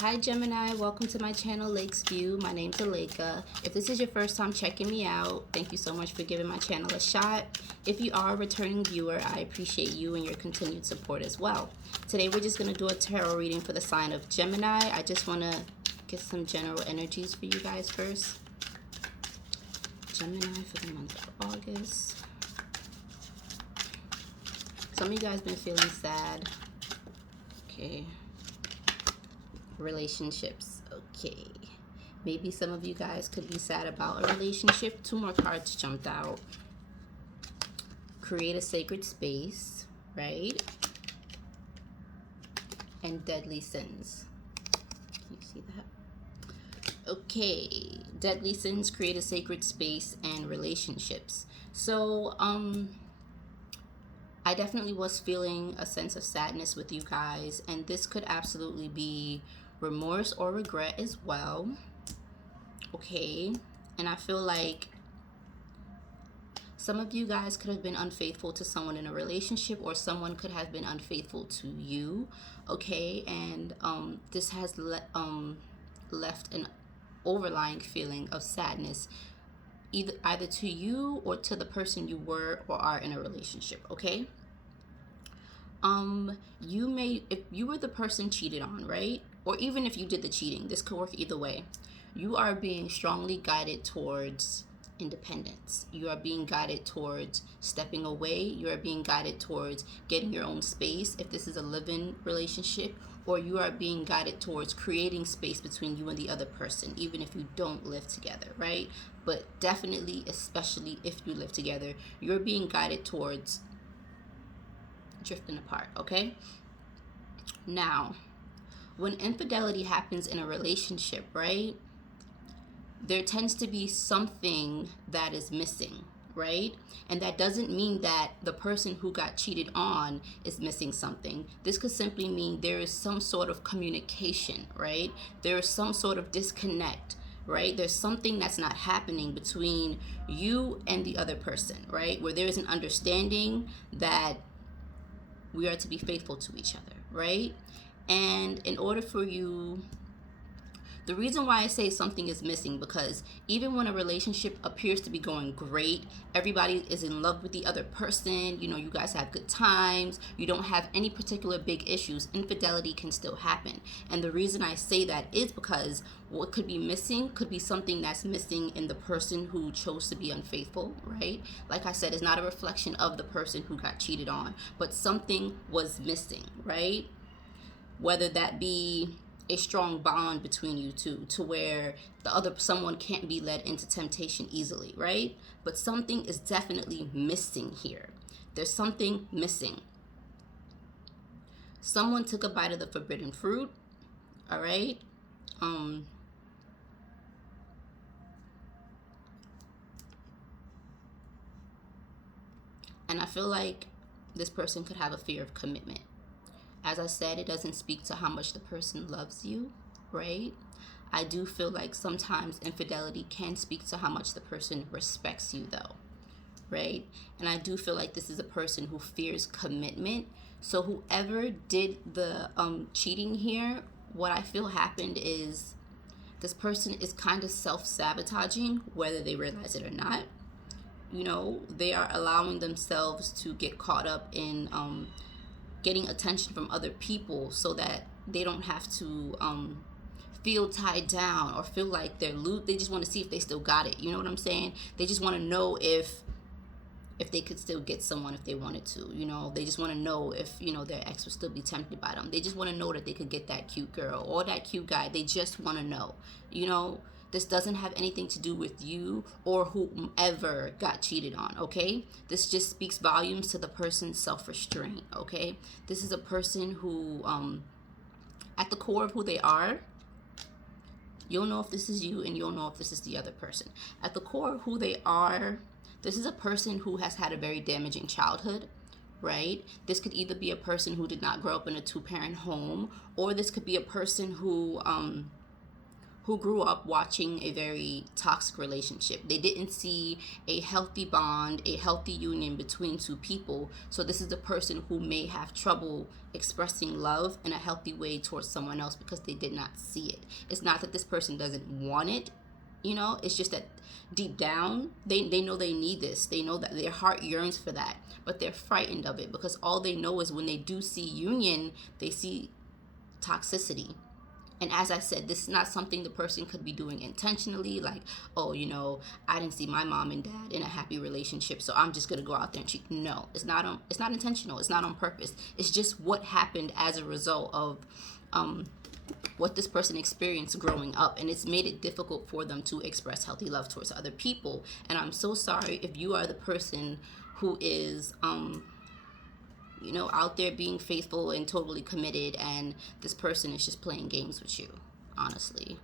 Hi Gemini, welcome to my channel Lake's View. My name's Aleka. If this is your first time checking me out, thank you so much for giving my channel a shot. If you are a returning viewer, I appreciate you and your continued support as well. Today we're just going to do a tarot reading for the sign of Gemini. I just want to get some general energies for you guys first. Gemini for the month of August. Some of you guys been feeling sad. Okay. Relationships. Okay, maybe some of you guys could be sad about a relationship. Two more cards jumped out. Create a sacred space, right? And deadly sins. Can you see that? Okay, deadly sins, create a sacred space, and relationships. So I definitely was feeling a sense of sadness with you guys, and this could absolutely be remorse or regret as well. Okay, and I feel like some of you guys could have been unfaithful to someone in a relationship, or someone could have been unfaithful to you. Okay, and this has left an overlying feeling of sadness, either to you or to the person you were or are in a relationship. Okay, if you were the person cheated on, right? Or even if you did the cheating, this could work either way. You are being strongly guided towards independence. You are being guided towards stepping away. You are being guided towards getting your own space if this is a live-in relationship, or you are being guided towards creating space between you and the other person, even if you don't live together, right? But definitely, especially if you live together, you're being guided towards drifting apart. Okay, now when infidelity happens in a relationship, right, there tends to be something that is missing, right? And that doesn't mean that the person who got cheated on is missing something. This could simply mean there is some sort of communication, right? There is some sort of disconnect, right? There's something that's not happening between you and the other person, right? Where there is an understanding that we are to be faithful to each other, right? And in order for you, the reason why I say something is missing, because even when a relationship appears to be going great, everybody is in love with the other person, you know, you guys have good times, you don't have any particular big issues, infidelity can still happen. And the reason I say that is because what could be missing could be something that's missing in the person who chose to be unfaithful, right? Like I said, it's not a reflection of the person who got cheated on, but something was missing, right? Whether that be a strong bond between you two, to where someone can't be led into temptation easily, right? But something is definitely missing here. There's something missing. Someone took a bite of the forbidden fruit, all right? And I feel like this person could have a fear of commitment. As I said, it doesn't speak to how much the person loves you, right? I do feel like sometimes infidelity can speak to how much the person respects you, though, right? And I do feel like this is a person who fears commitment. So whoever did the cheating here, what I feel happened is this person is kind of self-sabotaging, whether they realize it or not. You know, they are allowing themselves to get caught up in getting attention from other people so that they don't have to feel tied down or feel like they're loose. They just want to see if they still got it. You know what I'm saying? They just want to know if they could still get someone if they wanted to. You know, they just want to know if, you know, their ex would still be tempted by them. They just want to know that they could get that cute girl or that cute guy. They just want to know. You know, this doesn't have anything to do with you or whomever got cheated on, okay? This just speaks volumes to the person's self-restraint, okay? This is a person who, at the core of who they are, you'll know if this is you and you'll know if this is the other person. At the core of who they are, this is a person who has had a very damaging childhood, right? This could either be a person who did not grow up in a two-parent home, or this could be a person who who grew up watching a very toxic relationship. They didn't see a healthy bond, a healthy union between two people. So this is the person who may have trouble expressing love in a healthy way towards someone else because they did not see it. It's not that this person doesn't want it, it's just that deep down they know they need this. They know that their heart yearns for that, but they're frightened of it because all they know is when they do see union, they see toxicity. And as I said, this is not something the person could be doing intentionally, like, oh, I didn't see my mom and dad in a happy relationship, so I'm just gonna go out there and cheat. No, it's not intentional. It's not on purpose. It's just what happened as a result of what this person experienced growing up, and it's made it difficult for them to express healthy love towards other people. And I'm so sorry if you are the person who is out there being faithful and totally committed, and this person is just playing games with you. Honestly,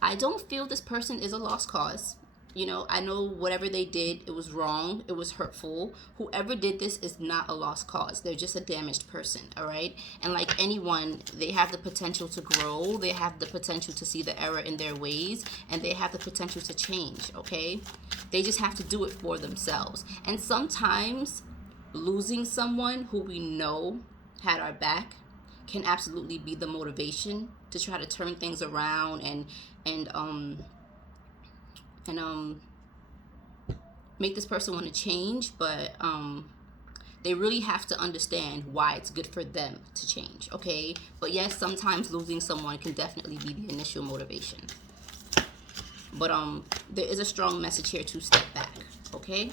I don't feel this person is a lost cause. I know whatever they did, it was wrong, it was hurtful. Whoever did this is not a lost cause. They're just a damaged person, all right? And like anyone, they have the potential to grow. They have the potential to see the error in their ways, and they have the potential to change, okay? They just have to do it for themselves. And sometimes losing someone who we know had our back can absolutely be the motivation to try to turn things around and make this person want to change, but they really have to understand why it's good for them to change, okay? But yes, sometimes losing someone can definitely be the initial motivation. But there is a strong message here to step back, okay?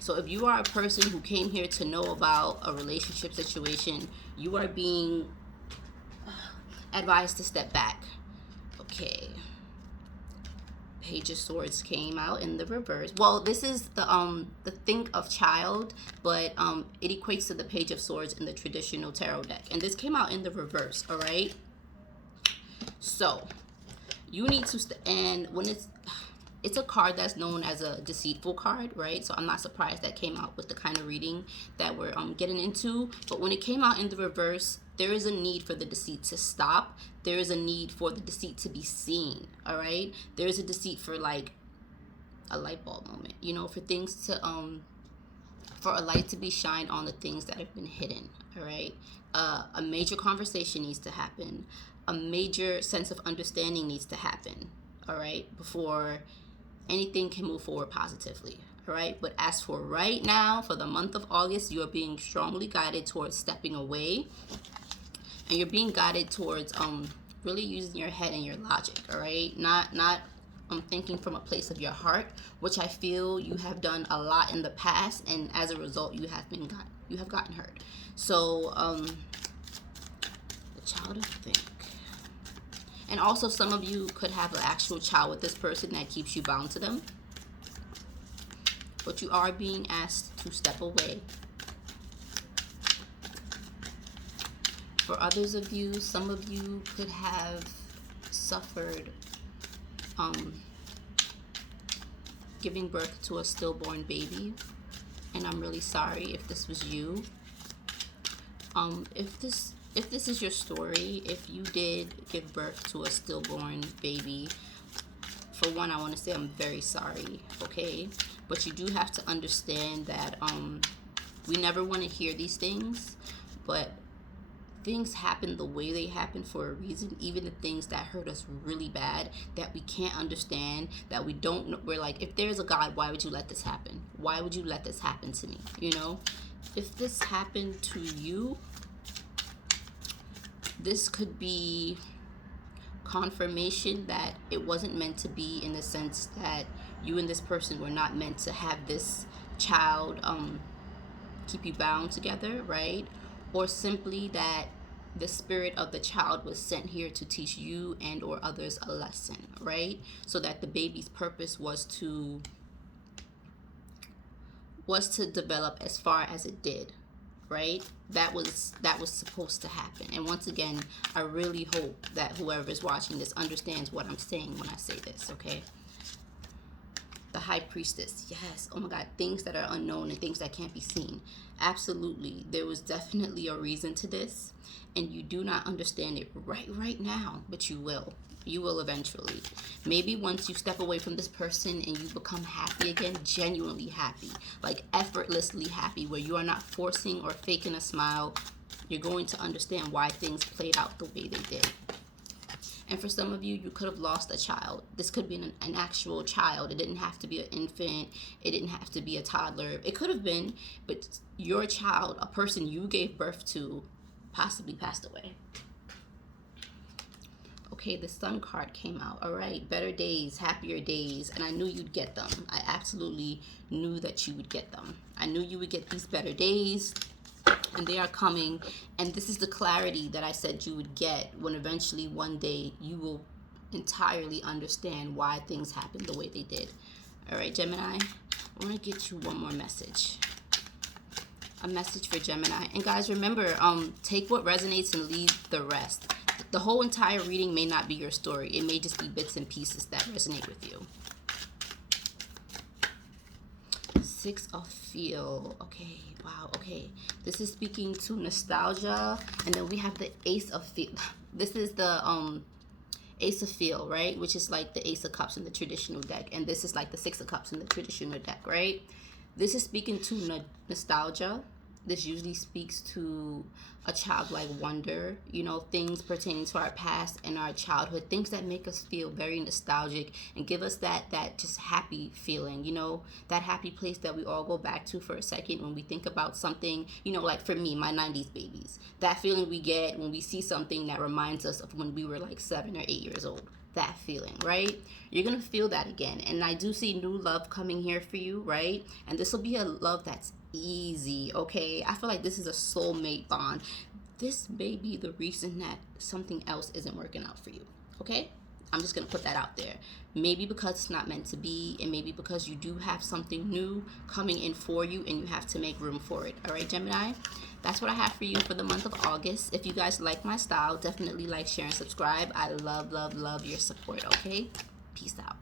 So if you are a person who came here to know about a relationship situation, you are being advised to step back, okay? Page of Swords came out in the reverse. Well, this is the think of child, but it equates to the Page of Swords in the traditional tarot deck, and this came out in the reverse. All right, so you need to and when it's a card that's known as a deceitful card, right? So I'm not surprised that came out with the kind of reading that we're getting into. But when it came out in the reverse, there is a need for the deceit to stop. There is a need for the deceit to be seen, all right? There is a deceit for like a light bulb moment, for things to for a light to be shined on the things that have been hidden, all right? A major conversation needs to happen. A major sense of understanding needs to happen, all right, before anything can move forward positively, all right? But as for right now, for the month of August, you are being strongly guided towards stepping away, and you're being guided towards really using your head and your logic, all right? Not thinking from a place of your heart, which I feel you have done a lot in the past, and as a result, you have gotten hurt. So the child of think. And also, some of you could have an actual child with this person that keeps you bound to them. But you are being asked to step away. For others of you, some of you could have suffered giving birth to a stillborn baby. And I'm really sorry if this was you. If this is your story, if you did give birth to a stillborn baby, for one, I want to say I'm very sorry, okay? But you do have to understand that we never want to hear these things, but things happen the way they happen for a reason. Even the things that hurt us really bad, that we can't understand, that we don't know. We're like, if there's a God, why would you let this happen? Why would you let this happen to me? If this happened to you, this could be confirmation that it wasn't meant to be, in the sense that you and this person were not meant to have this child keep you bound together, right? Or simply that the spirit of the child was sent here to teach you and or others a lesson, right? So that the baby's purpose was to develop as far as it did, right? That was supposed to happen. And once again, I really hope that whoever is watching this understands what I'm saying when I say this, okay? The High Priestess. Yes. Oh my God. Things that are unknown and things that can't be seen. Absolutely. There was definitely a reason to this. And you do not understand it right now. But you will. You will eventually. Maybe once you step away from this person and you become happy again, genuinely happy. Like effortlessly happy, where you are not forcing or faking a smile. You're going to understand why things played out the way they did. And for some of you, you could have lost a child. This could be an actual child. It didn't have to be an infant. It didn't have to be a toddler. It could have been, but your child, a person you gave birth to, possibly passed away. Okay, the Sun card came out. All right, better days, happier days. And I knew you'd get them. I absolutely knew that you would get them. I knew you would get these better days. And they are coming, and this is the clarity that I said you would get when eventually one day you will entirely understand why things happened the way they did. All right, Gemini, I want to get you one more message. A message for Gemini. And guys, remember, take what resonates and leave the rest. The whole entire reading may not be your story. It may just be bits and pieces that resonate with you. Six of Feel. Okay, wow, okay. This is speaking to nostalgia. And then we have the Ace of Feel. This is the Ace of Feel, right? Which is like the Ace of Cups in the traditional deck. And this is like the Six of Cups in the traditional deck, right? This is speaking to nostalgia. This usually speaks to a childlike wonder, you know, things pertaining to our past and our childhood, things that make us feel very nostalgic and give us that just happy feeling, you know, that happy place that we all go back to for a second when we think about something, you know, like for me, my 90s babies, that feeling we get when we see something that reminds us of when we were like 7 or 8 years old. That feeling, right? You're gonna feel that again. And I do see new love coming here for you, right? And this will be a love that's easy, okay? I feel like this is a soulmate bond. This may be the reason that something else isn't working out for you, okay? I'm just gonna put that out there. Maybe because it's not meant to be, and maybe because you do have something new coming in for you and you have to make room for it. All right, Gemini? That's what I have for you for the month of August. If you guys like my style, definitely like, share, and subscribe. I love, love, love your support, okay? Peace out.